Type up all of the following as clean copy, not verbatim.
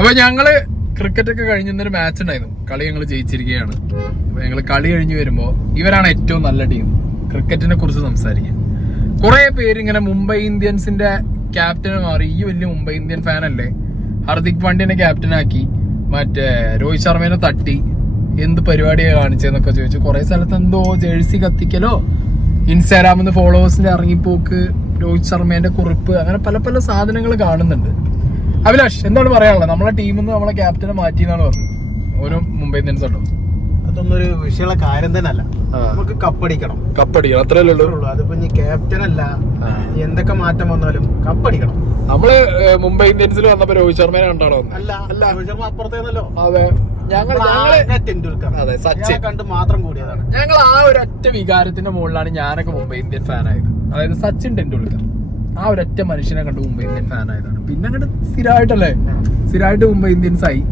അപ്പൊ ഞങ്ങള് ക്രിക്കറ്റ് ഒക്കെ കഴിഞ്ഞൊരു മാച്ച് ഉണ്ടായിരുന്നു. കളി ഞങ്ങൾ ജയിച്ചിരിക്കുകയാണ്. അപ്പൊ ഞങ്ങള് കളി കഴിഞ്ഞ് വരുമ്പോ ഇവരാണ് ഏറ്റവും നല്ല ടീം. ക്രിക്കറ്റിനെ കുറിച്ച് സംസാരിക്കാൻ കുറെ പേര് ഇങ്ങനെ മുംബൈ ഇന്ത്യൻസിന്റെ ക്യാപ്റ്റന് മാറി. ഈ വലിയ മുംബൈ ഇന്ത്യൻ ഫാൻ അല്ലേ, ഹാർദിക് പാണ്ഡ്യനെ ക്യാപ്റ്റനാക്കി, മറ്റേ രോഹിത് ശർമ്മേനെ തട്ടി, എന്ത് പരിപാടിയാണ് കാണിച്ചതെന്നൊക്കെ ചോദിച്ചു. കുറെ സ്ഥലത്ത് എന്തോ ജേഴ്സി കത്തിക്കലോ, ഇൻസ്റ്റാഗ്രാമിന്ന് ഫോളോവേഴ്സിന്റെ ഇറങ്ങിപ്പോക്ക്, രോഹിത് ശർമ്മേന്റെ കുറിപ്പ്, അങ്ങനെ പല പല സാധനങ്ങൾ കാണുന്നുണ്ട്. അഭിലാഷ്, എന്താണ് പറയാനുള്ളത്? നമ്മളെ ടീമിൽ നിന്ന് നമ്മളെ ക്യാപ്റ്റനെ മാറ്റി എന്നാണ് പറഞ്ഞത് ഓരോ മുംബൈ ഇന്ത്യൻസ് ഉണ്ടോ? അതൊന്നും ഒരു വിഷയമുള്ള കാര്യം തന്നെ അല്ല. നമുക്ക് കപ്പടിക്കണം, അത്രയല്ലേ ഉള്ളൂ. അതിപ്പോ ഇനി ക്യാപ്റ്റൻ അല്ല, എന്തൊക്കെ മാറ്റം വന്നാലും കപ്പടിക്കണം. നമ്മള് മുംബൈ ഇന്ത്യൻസിൽ വന്നപ്പോ രോഹിത് ശർമ്മേനെ കണ്ടാണോ? അല്ല, രോഹിത് ശർമ്മ അപ്പുറത്തേന്നല്ലോ. അതെ, ടെണ്ടുൽക്കർ, അതെ, സച്ചിൻ കണ്ട് മാത്രം കൂടിയതാണ്. ഞങ്ങൾ ആ ഒരൊറ്റ വികാരത്തിന്റെ മുകളിലാണ് ഞാനൊക്കെ മുംബൈ ഇന്ത്യൻ ഫാനായത്. അതായത് സച്ചിൻ ടെണ്ടുൽക്കർ, ആ ഒരൊറ്റ മനുഷ്യനെ കണ്ട് മുംബൈ ഇന്ത്യൻ ഫാനായതാണ്. പിന്നെ അങ്ങോട്ട് സ്ഥിരമായിട്ട് മുംബൈ ഇന്ത്യൻസ് ആയി.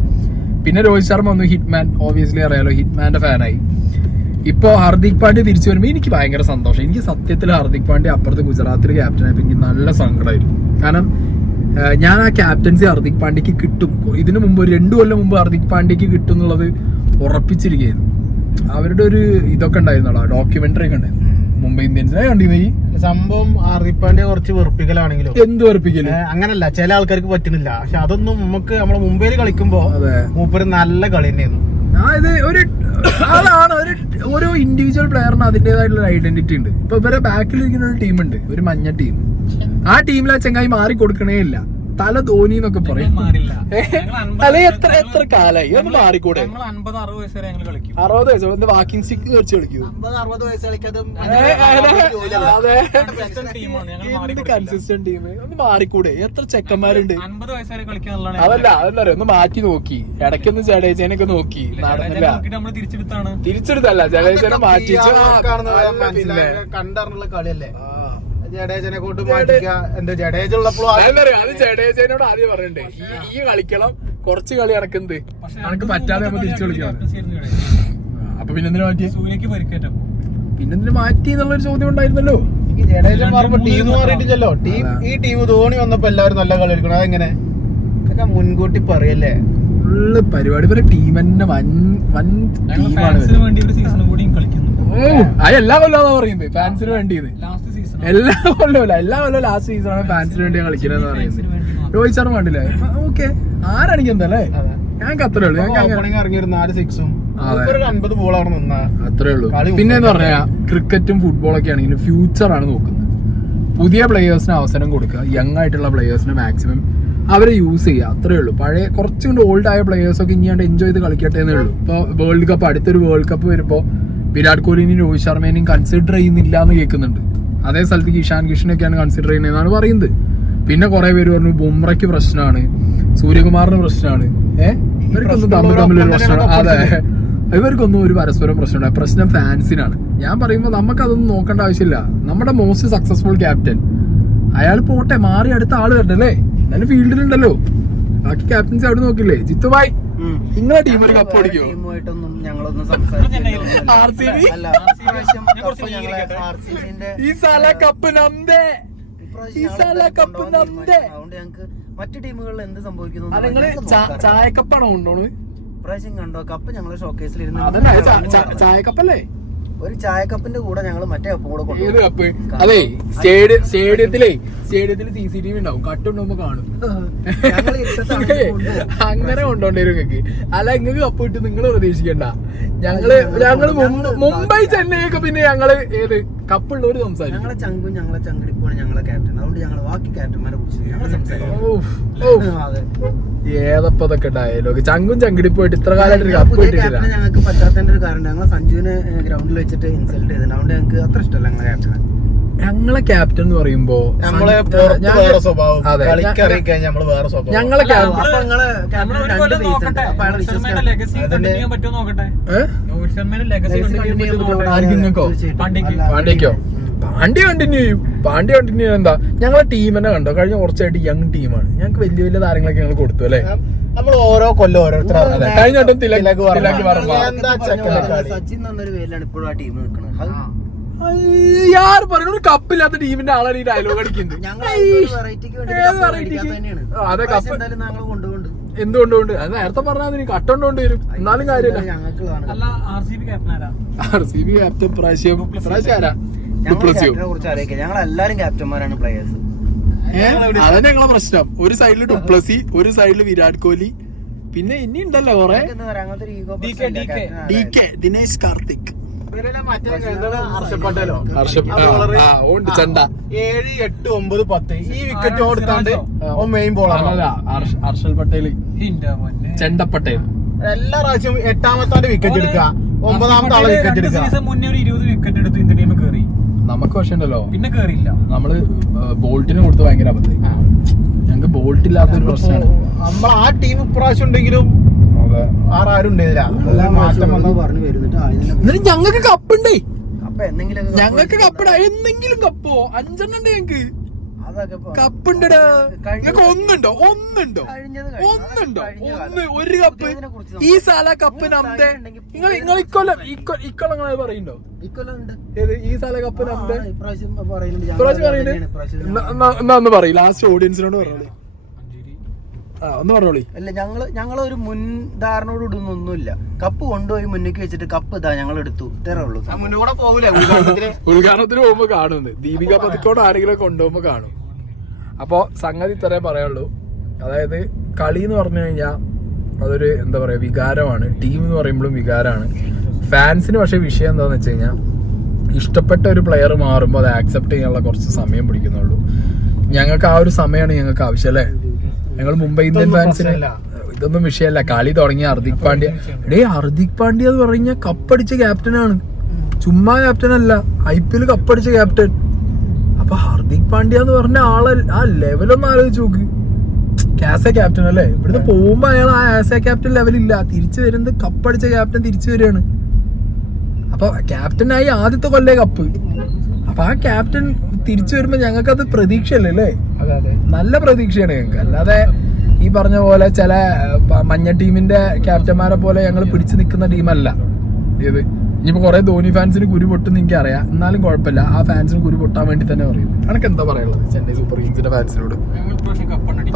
പിന്നെ രോഹിത് ശർമ്മ വന്നു, ഹിറ്റ്മാൻ, ഓബിയസ്ലി അറിയാലോ, ഹിറ്റ്മാന്റെ ഫാനായി. ഇപ്പൊ ഹാർദിക് പാണ്ഡ്യ തിരിച്ചു വരുമ്പോ എനിക്ക് ഭയങ്കര സന്തോഷം. എനിക്ക് സത്യത്തിൽ ഹാർദിക് പാണ്ഡ്യ അപ്പുറത്ത് ഗുജറാത്തിൽ ക്യാപ്റ്റനായപ്പോ എനിക്ക് നല്ല സങ്കടമായിരുന്നു. കാരണം ഞാൻ ആ ക്യാപ്റ്റൻസി ഹാർദിക് പാണ്ഡ്യക്ക് കിട്ടും, ഇതിനു മുമ്പ് 2 കൊല്ലം മുമ്പ് ഹാർദിക് പാണ്ഡ്യക്ക് കിട്ടും എന്നുള്ളത് ഉറപ്പിച്ചിരിക്കുകയായിരുന്നു. അവരുടെ ഒരു ഇതൊക്കെ ഉണ്ടായിരുന്നല്ലോ, ഡോക്യുമെന്ററി ഒക്കെ ഉണ്ടായിരുന്നു മുംബൈ ഇന്ത്യൻസിനെ. കണ്ടിരുന്നു ഈ സംഭവം? ഹാർദിക് പാണ്ഡ്യ കുറച്ച് വെറുപ്പിക്കലാണെങ്കിലും. എന്ത് വെറുപ്പിക്കല്? അങ്ങനല്ല, ചില ആൾക്കാർക്ക് പറ്റുന്നില്ല. പക്ഷെ അതൊന്നും നമുക്ക് നമ്മള് മുംബൈയിൽ കളിക്കുമ്പോ മൂപ്പര് നല്ല കളി തന്നെയായിരുന്നു. ഇത് അതാണ് ഓരോ ഇൻഡിവിജ്വൽ പ്ലെയറിന് അതിന്റേതായിട്ടുള്ള ഐഡന്റിറ്റി ഉണ്ട്. ഇപ്പൊ ഇവരെ ബാക്കിലിരിക്കുന്ന ഒരു ടീമുണ്ട്, ഒരു മഞ്ഞ ടീം. ആ ടീമിൽ ആ ചെങ്ങായി മാറി കൊടുക്കണേ ഇല്ല. തല ധോനി എന്നൊക്കെ പറയും. അല്ലെ എത്ര കാലായി ഒന്ന് മാറിക്കൂടെ? 50-60 വയസ്സ് വരെ ഞങ്ങൾ കളിക്കും. 60 വയസ്സ് വാക്കിംഗ് സ്റ്റിക്ക് വെച്ച് കളിക്കൂ. 50-60 വയസ്സ് കളിക്കാതെ കൺസിസ്റ്റന്റ് ടീം. ഒന്ന് മാറിക്കൂടെ? എത്ര ചെക്കന്മാരുണ്ട്. 50 വയസ്സ് വരെ കളിക്കാനുള്ള അതല്ല ഒന്ന് മാറ്റി നോക്കി, ഇടയ്ക്കൊന്ന് ജഡേജനൊക്കെ നോക്കി, നടന്നില്ല. തിരിച്ചെടുത്തല്ല, ജഡേജനെ മാറ്റി കണ്ടറിഞ്ഞുള്ള കളിയല്ലേ. ജഡേജനെ കൊണ്ട് മാറ്റിക്കുക. എന്താ ജഡേജ ഉള്ളപ്പോഴും അത് ജഡേജനോട് ആദ്യം പറയണ്ടേ, ഈ കളിക്കണം, കുറച്ച് കളി നടക്കുന്നത് നമുക്ക് പറ്റാതെ നമ്മൾ തിരിച്ചു കളിക്കണം. അപ്പൊ പിന്നെന്തിനു മാറ്റി? സൂര്യക്ക് പരിക്കേറ്റോ? പിന്നെന്തിനു മാറ്റി എന്നുള്ളൊരു ചോദ്യം ഉണ്ടായിരുന്നല്ലോ. ജഡേജ മാറുമ്പോ ടീം മാറിയിട്ടില്ലല്ലോ. ഈ ടീം ധോണി വന്നപ്പോ എല്ലാവരും നല്ല കളി കളിക്കണം. അതെങ്ങനെ ഇതൊക്കെ മുൻകൂട്ടി പറയല്ലേ? ഫുള്ള് പരിപാടി പോലെ ടീം തന്നെ വൻ ടീമാണ്. എല്ലാ കൊല്ലം പറയുന്നത് ഫാൻസിന് വേണ്ടിയത്. എല്ലാ കൊല്ലവും ലാസ്റ്റ് സീസണാണ് ഫാൻസിന് വേണ്ടി കളിക്കുന്നത് പറയുന്നത്. രോഹിത് ശർമ്മ കണ്ടില്ലേ? ഓക്കെ, ആരാണെങ്കിൽ എന്തല്ലേ, ഞങ്ങൾക്ക് അത്രേ ഉള്ളൂ. ഇറങ്ങിയ 4 6ഉം 50 ബോളാണ് നിന്നാ അത്രേ ഉള്ളൂ. പിന്നെ എന്ന് പറഞ്ഞാൽ ക്രിക്കറ്റും ഫുട്ബോളൊക്കെ ആണെങ്കിലും ഫ്യൂച്ചറാണ് നോക്കുന്നത്. പുതിയ പ്ലേയേഴ്സിന് അവസരം കൊടുക്കുക, യങ് ആയിട്ടുള്ള പ്ലേയേഴ്സിനെ മാക്സിമം അവരെ യൂസ് ചെയ്യുക, അത്രേ ഉള്ളൂ. പഴയ കുറച്ചും കൂടി ഓൾഡ് ആയ പ്ലേയേഴ്സൊക്കെ ഇനിയാണ്ട് എൻജോയ് ചെയ്ത് കളിക്കട്ടെ എന്നേ ഉള്ളൂ. ഇപ്പൊ വേൾഡ് കപ്പ്, അടുത്തൊരു വേൾഡ് കപ്പ് വരുമ്പോ വിരാട് കോഹ്ലിനെയും രോഹിത് ശർമ്മേനെയും കൺസിഡർ ചെയ്യുന്നില്ല എന്ന് കേൾക്കുന്നുണ്ട്. അതേ സ്ഥലത്തേക്ക് ഇഷാൻ കിഷനൊക്കെയാണ് കൺസിഡർ ചെയ്യുന്നതെന്നാണ് പറയുന്നത്. പിന്നെ കുറെ പേര് പറഞ്ഞു ബുംറയ്ക്ക് പ്രശ്നമാണ്, സൂര്യകുമാറിന് പ്രശ്നമാണ്. ഇവർക്കൊന്നും തമ്മിലൊരു പ്രശ്നമാണ്. അതെ, ഇവർക്കൊന്നും ഒരു പരസ്പരം പ്രശ്നമുണ്ട്. പ്രശ്നം ഫാൻസിനാണ്. ഞാൻ പറയുമ്പോൾ നമുക്കതൊന്നും നോക്കേണ്ട ആവശ്യമില്ല. നമ്മുടെ മോസ്റ്റ് സക്സസ്ഫുൾ ക്യാപ്റ്റൻ അയാൾ പോട്ടെ, മാറി അടുത്ത ആള് വരണ്ടല്ലേ, എന്നാലും ഫീൽഡിലുണ്ടല്ലോ. ബാക്കി ക്യാപ്റ്റൻസി അവിടെ നോക്കില്ലേ? ജിത്തുഭായ്, നിങ്ങളെ ടീം ഒരു കപ്പ് അടിക്കോ? മറ്റു ടീമുകളിൽ എന്ത് സംഭവിക്കുന്നു? ചായക്കപ്പാണോ കൊണ്ടോണ്? ഇപ്രാവശ്യം കണ്ടോ കപ്പ് ഞങ്ങള് ഷോക്കേസിലിരുന്ന്? ചായക്കപ്പല്ലേ? ഒരു ചായക്കപ്പിന്റെ കൂടെ ഞങ്ങൾ മറ്റേ കപ്പും കൂടെ കൊണ്ടുപോകും. ഏത് കപ്പ്? അതെ, സ്റ്റേഡിയത്തില് CCTV ഉണ്ടാവും, കട്ടുണ്ടാവുമ്പോ കാണും. അങ്ങനെ കൊണ്ടോണ്ടേരും നിങ്ങൾക്ക്. അല്ല, നിങ്ങൾക്ക് കപ്പ് കിട്ടും നിങ്ങൾ പ്രതീക്ഷിക്കണ്ട. ഞങ്ങള് മുംബൈ ചെന്നൈ ഒക്കെ പിന്നെ ഞങ്ങള് ഏത് കപ്പുള്ളവര് സംസാരിക്കും. ഞങ്ങളെ ചങ്കും ഞങ്ങളെ ചങ്കടിപ്പാണ് ഞങ്ങളെ ക്യാപ്റ്റൻ. അതുകൊണ്ട് ഞങ്ങൾ ബാക്കി ക്യാപ്റ്റന്മാരെ കുറിച്ച് ഞങ്ങൾ സംസാരിക്കും. ഏതപ്പതൊക്കെ ഡയലോഗ്. ചങ്കും ചങ്കടി പോയിട്ട് ഇത്ര കാലമായിട്ട് കപ്പ് കിട്ടിയിട്ടില്ല. ഞങ്ങൾക്ക് പറ്റാത്തതിന്റെ ഒരു കാരണം ഞങ്ങൾ സഞ്ജുവിനെ ഗ്രൗണ്ടിൽ വെച്ചിട്ട് ഇൻസൾട്ട് ചെയ്തിട്ടുണ്ട്. അതുകൊണ്ട് ഞങ്ങൾക്ക് അത്ര ഇഷ്ടമല്ല ഞങ്ങളെ ക്യാപ്റ്റനെ. ഞങ്ങളെ ക്യാപ്റ്റൻ എന്ന് പറയുമ്പോ ഞങ്ങളെ സ്വഭാവം, ഞങ്ങളെ പാണ്ഡ്യ കണ്ടിന്യൂ ചെയ്യും. എന്താ, ഞങ്ങളെ ടീം തന്നെ കണ്ടോ? കഴിഞ്ഞ കുറച്ചായിട്ട് യങ് ടീമാണ്. ഞങ്ങൾക്ക് വലിയ വലിയ താരങ്ങളൊക്കെ ഞങ്ങൾ കൊടുത്തു അല്ലെ. നമ്മൾ ഓരോ കൊല്ലം ഓരോരുത്തർ. കഴിഞ്ഞ വട്ടം തിലക് സച്ചിൻ എന്നൊരു പേരിലാണ് ഇപ്പോഴും ആ ടീം നിൽക്കുന്നത്. യാർ പറയുന്ന ഒരു കപ്പില്ലാത്ത ടീമിന്റെ ആളാണ് ഈ ഡയലോഗ് അടിക്കുന്നത്. എന്തുകൊണ്ടുകൊണ്ട് അത് നേരത്തെ പറഞ്ഞാൽ നീ കട്ടോണ്ട് വരും എന്നാലും കാര്യമില്ല. ഞങ്ങൾക്കുള്ളതാണ്. RCB ക്യാപ്റ്റൻ പ്രാവശ്യം ആരാ? ക്യാപ്റ്റനെ കുറിച്ച് അറിയിക്കാം. ഞങ്ങൾ എല്ലാരും ക്യാപ്റ്റന്മാരാണ് പ്ലേയേഴ്സ്. അതന്നെ ഞങ്ങളെ പ്രശ്നം. ഒരു സൈഡില് ഡുപ്ലസി, ഒരു സൈഡില് വിരാട് കോഹ്ലി, പിന്നെ ഇനി ഉണ്ടല്ലോ കൊറേ അങ്ങനത്തെ ഒരു ഈഗോ DK ദിനേശ് കാർത്തിക്, ഹർഷദ് പട്ടേലോ, ഉണ്ട് ചെണ്ട 7, 8, 9, 10 ഈ വിക്കറ്റ് കൊടുത്താണ്ട് മെയിൻ ബോളാണ് ഹർഷൽ പട്ടേല്, ചെണ്ട പട്ടേൽ. എല്ലാ പ്രാവശ്യവും 8ാമത്തെ വിക്കറ്റ് എടുക്കുക, 9ാമത്തെ ആളെ വിക്കറ്റ് എടുക്കുക. മുന്നേ ഒരു 20 വിക്കറ്റ് എടുത്തു ഇന്ത്യൻ ടീം കയറി. നമുക്ക് പക്ഷെ ഉണ്ടല്ലോ പിന്നെ കേറിയില്ല. നമ്മള് ബോൾട്ടിന് കൊടുത്ത് ഭയങ്കര അബദ്ധം. ഞങ്ങക്ക് ബോൾട്ട് ഇല്ലാത്തൊരു പ്രശ്നമാണ്. നമ്മൾ ആ ടീം ഇപ്രാവശ്യം ഉണ്ടെങ്കിലും ആരും ഉണ്ടായില്ല. പറഞ്ഞു വരുന്നിട്ട് എന്നിട്ട് ഞങ്ങക്ക് കപ്പുണ്ടേ, അപ്പൊ എന്തെങ്കിലും ഞങ്ങക്ക് കപ്പിടാ. എന്തെങ്കിലും കപ്പോ 5 ഉണ്ട് ഞങ്ങക്ക്. അതൊക്കെ കപ്പുണ്ടടാ. ഞങ്ങക്ക് ഒന്നുണ്ടോ? ഒരു കപ്പ്. ഈ സാല കപ്പ് നമ്പേ നിങ്ങൾ ഇക്കൊല്ലം നിങ്ങൾ പറയുന്നുണ്ടോ? ഏത് ഈ സാല കപ്പ് നമ്പേ ഇപ്രാവശ്യം പറയുന്നുണ്ട്. ഇപ്രാവശ്യം പറയുന്നുണ്ട്. എന്നാ ഒന്ന് പറയും ലാസ്റ്റ് ഓഡിയൻസിനോട് പറഞ്ഞോളി. ഒന്ന് പറഞ്ഞോളി. അല്ല ഞങ്ങളൊരു മുൻധാരണയോട് ഇടുന്നൊന്നുമില്ല. കപ്പ് കൊണ്ടുപോയി മുന്നേക്ക് വെച്ചിട്ട് കപ്പ് ഇതാ ഞങ്ങൾ എടുത്തു, ഇത്രേ ഉള്ളൂ. മുന്നോടെ പോകൂലേ ഉദ്ഘാടനത്തിന് പോകുമ്പോ കാണുന്നത്. ദീപിക പതിക്കോട് ആരെങ്കിലും കൊണ്ടുപോകുമ്പോ കാണും. അപ്പോ സംഗതി ഇത്രേ പറയുള്ളൂ. അതായത് കളി എന്ന് പറഞ്ഞു കഴിഞ്ഞാൽ അതൊരു എന്താ പറയാ വികാരമാണ്. ടീം എന്ന് പറയുമ്പോഴും വികാരമാണ്. ഫാൻസിന് പക്ഷെ വിഷയം എന്താന്ന് വെച്ച് കഴിഞ്ഞാൽ ഇഷ്ടപ്പെട്ട ഒരു പ്ലെയർ മാറുമ്പോൾ അത് ആക്സെപ്റ്റ് ചെയ്യാനുള്ള കുറച്ച് സമയം പിടിക്കുന്നുള്ളൂ. ഞങ്ങൾക്ക് ആ ഒരു സമയമാണ് ഞങ്ങൾക്ക് ആവശ്യം അല്ലേ. ഞങ്ങൾ മുംബൈ ഇന്ത്യൻ ഫാൻസിന് ഇതൊന്നും വിഷയമല്ല. കളി തുടങ്ങിയ ഹാർദിക് പാണ്ഡ്യ. ഹാർദിക് പാണ്ഡ്യ എന്ന് പറഞ്ഞാൽ കപ്പടിച്ച ക്യാപ്റ്റനാണ്, ചുമ്മാ ക്യാപ്റ്റൻ അല്ല, IPL കപ്പടിച്ച ക്യാപ്റ്റൻ. അപ്പൊ ഹാർദിക് പാണ്ഡ്യ എന്ന് പറഞ്ഞ ആളെ ആ ലെവലൊന്നും ആലോചിച്ച് നോക്ക്. ആസ് എ ക്യാപ്റ്റൻ അല്ലേ. ഇവിടുന്ന് പോകുമ്പോ അയാൾ ആ ആസ് എ ക്യാപ്റ്റൻ ലെവലില്ല. തിരിച്ചു വരുന്നത് കപ്പടിച്ച ക്യാപ്റ്റൻ തിരിച്ചു വരികയാണ്. അപ്പൊ ക്യാപ്റ്റനായി ആദ്യത്തെ കൊല്ലേ കപ്പ്. അപ്പൊ ആ ക്യാപ്റ്റൻ തിരിച്ചു വരുമ്പോ ഞങ്ങൾക്കത് പ്രതീക്ഷയല്ലേ അല്ലേ. നല്ല പ്രതീക്ഷയാണ് ഞങ്ങൾക്ക്. അല്ലാതെ ഈ പറഞ്ഞ പോലെ ചില മഞ്ഞ ടീമിന്റെ ക്യാപ്റ്റന്മാരെ പോലെ ഞങ്ങൾ പിടിച്ചു നിൽക്കുന്ന ടീമല്ല ഇത്. ഇനിയിപ്പോ കുറെ ധോനി ഫാൻസിന് കുരു പൊട്ടും എനിക്ക് അറിയാം, എന്നാലും കുഴപ്പമില്ല. ആ ഫാൻസിന് കുരു പൊട്ടാൻ വേണ്ടി തന്നെ പറയുന്നത്. എനിക്ക് എന്താ പറയുള്ളത് ചെന്നൈ സൂപ്പർ കിങ്സിന്റെ ഫാൻസിനോട്?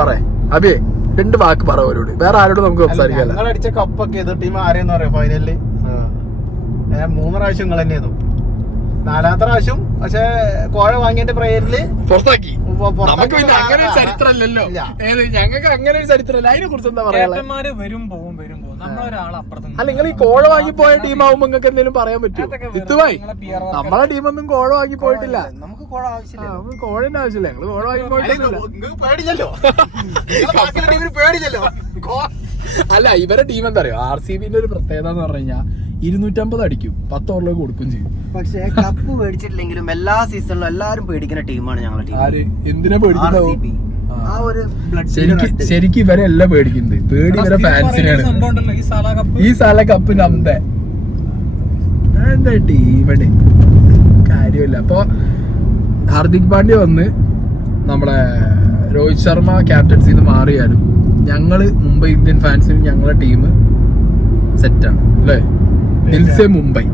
പറയേ അബിയെ 2 വാക്ക് പറ അവരോട്. വേറെ ആരോടും നമുക്ക് സംസാരിക്കാമല്ലോ. നിങ്ങൾ അടിച്ച കപ്പൊക്കെ എതിർ ടീം ആരെയെന്ന് പറയാം ഫൈനലില്? 3 പ്രാവശ്യം നിങ്ങൾ തന്നെയായിരുന്നു. 4ാമത്തെ പ്രാവശ്യം പക്ഷെ കോഴ വാങ്ങിയതിന്റെ പ്രേരില് പുറത്താക്കി. നമുക്ക് പിന്നെ അങ്ങനെ ഒരു ചരിത്രമല്ലല്ലോ. ഞങ്ങൾക്ക് അങ്ങനെ ഒരു ചരിത്രമല്ല. അതിനെ കുറിച്ച് എന്താ പറയാ? വരുമ്പോ അല്ല, നിങ്ങൾ ഈ കോഴ വാങ്ങിപ്പോയ ടീം ആവുമ്പോ നിങ്ങൾക്ക് എന്തെങ്കിലും പറയാൻ പറ്റുമോ? ഇത്തുമായി നമ്മളെ ടീമൊന്നും കോഴ വാങ്ങി പോയിട്ടില്ല. നമുക്ക് കോഴ ആവശ്യമില്ല. നമുക്ക് കോഴന്റെ ആവശ്യമില്ല. ഞങ്ങള് കോഴ വാങ്ങി പോയിട്ടില്ല. പേടിച്ചല്ലോ പേടിച്ചല്ലോ. അല്ല, ഇവരെ ടീം എന്താ അറിയോ? RCBന്റെ ഒരു പ്രത്യേകത എന്ന് പറഞ്ഞു കഴിഞ്ഞാൽ 250 അടിക്കും, 10 ഓവറിലേക്ക് കൊടുക്കും ചെയ്യും. പക്ഷെ കപ്പ് പേടിച്ചിട്ടില്ലെങ്കിലും എല്ലാ സീസണിലും എല്ലാരും പേടിക്കുന്ന ടീമാണ് ഞങ്ങളുടെ ടീം. ആര് എന്തിനാ പേടിക്കുന്നത്? ആ ഒരു ശരിക്കും ഇവരെല്ലാം പേടിക്കുന്നത്. പേടി ഇവരെ ഫാൻസിനാണ്. ഈ സാല കപ്പ് നമ്പേ എന്താ ടീമടി കാര്യമില്ല. അപ്പൊ ഹാർദിക് പാണ്ഡ്യ വന്ന് നമ്മളെ രോഹിത് ശർമ്മ ക്യാപ്റ്റൻസിന്ന് മാറിയാലും ഞങ്ങള് മുംബൈ ഇന്ത്യൻ ഫാൻസിന് ഞങ്ങളെ ടീം സെറ്റാണ് അല്ലേ. ദിൽസെ മുംബൈ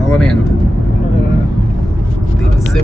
അതാണ് ഞങ്ങൾ.